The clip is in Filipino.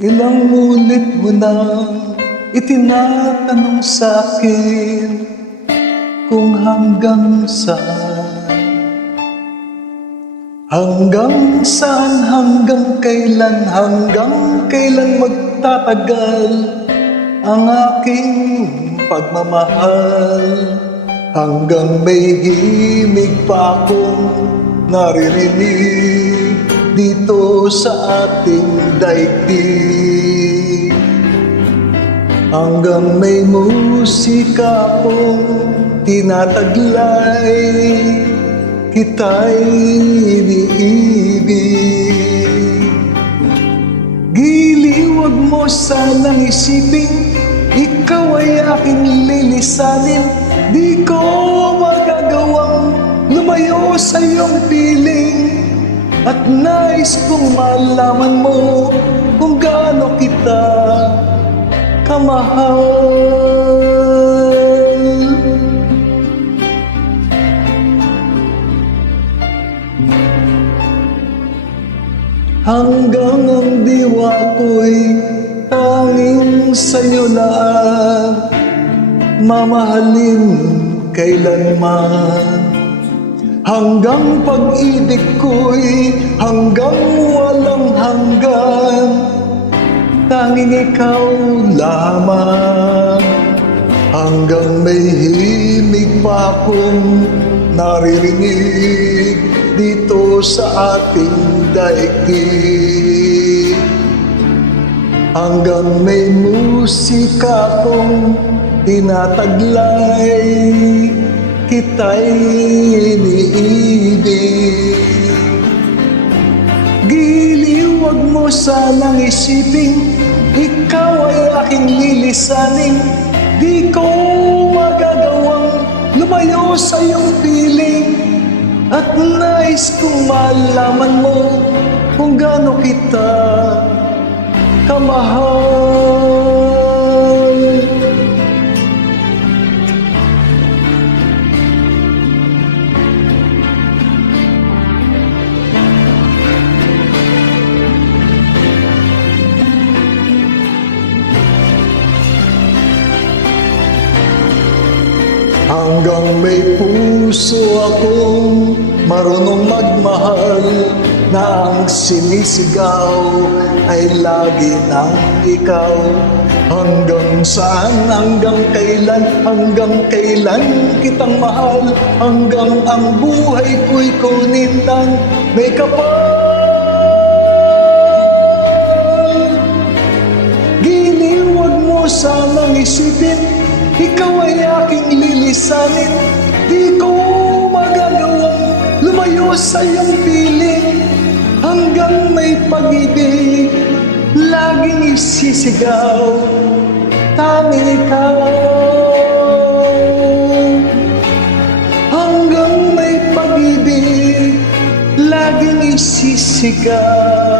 Ilang ulit mo na itinatanong sa'kin kung hanggang saan. Hanggang saan, hanggang kailan magtatagal ang aking pagmamahal. Hanggang may himig pa akong naririnig dito sa ating daigdig. Hanggang may musika akong tinataglay, kita'y iniibig. Giliwag mo sanang isipin, ikaw ay aking lilisanin. Di ko magagawang lumayo sa iyong piling, at nais kong malaman mo kung gaano kita kamahal. Hanggang ang diwa ko'y tanging sa'yo lang mamahalin kailanman. Hanggang pag-ibig ko'y hanggang walang hanggan, tanging ikaw lamang. Hanggang may himig pa akong naririnig dito sa ating daigdig. Hanggang may musika akong tinataglay, kita'y iniibig. Giliwag mo sanang isipin, ikaw ay aking lilisanin. Di ko magagawang lumayo sa iyong piling, at nais kong malaman mo kung gaano kita kamahal. Hanggang may puso akong marunong magmahal, na ang sinisigaw ay lagi ng ikaw. Hanggang saan, hanggang kailan kitang mahal. Hanggang ang buhay ko'y kunin ng may kapal. Giliwag mo sanang isipin, ikaw ay aking lilisanin. Di ko magagawang lumayo sa iyong piling, hanggang may pag-ibig laging isisigaw, tanging ikaw. Hanggang may pag-ibig laging isisigaw.